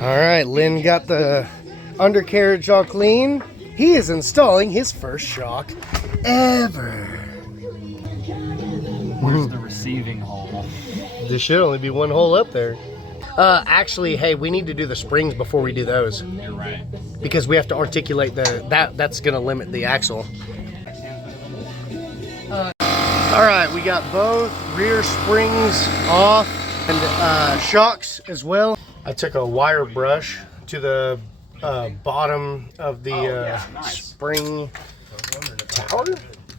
All right, Lynn got the undercarriage all clean. He is installing his first shock ever. Where's the receiving hole? There should only be one hole up there. Actually, hey, we need to do the springs before we do those. You're right. Because we have to articulate that's gonna limit the axle. All right, we got both rear springs off and shocks as well. I took a wire brush to the bottom of the spring tower,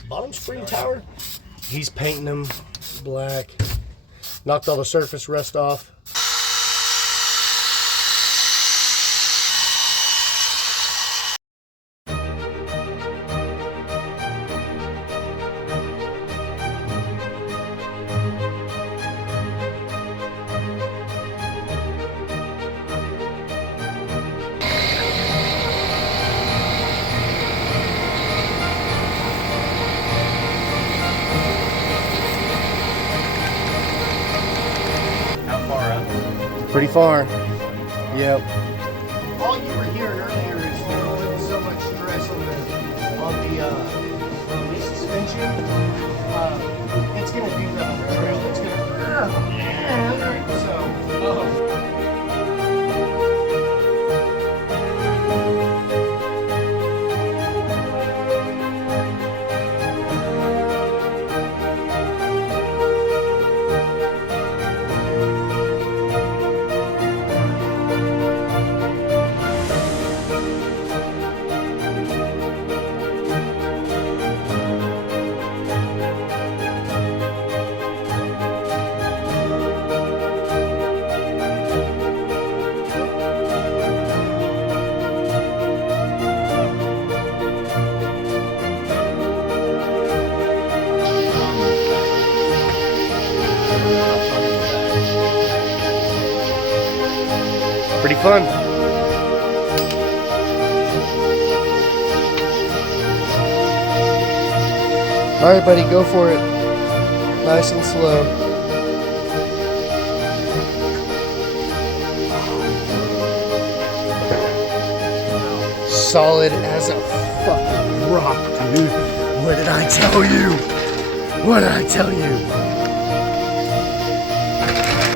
bottom spring tower. He's painting them black. Knocked all the surface rust off. Pretty far. Yep. All you were hearing earlier is there wasn't so much stress on the suspension. It's gonna do that on the trail. It's gonna so. Pretty fun. All right, buddy, go for it. Nice and slow. Solid as a fucking rock, dude. What did I tell you? What did I tell you?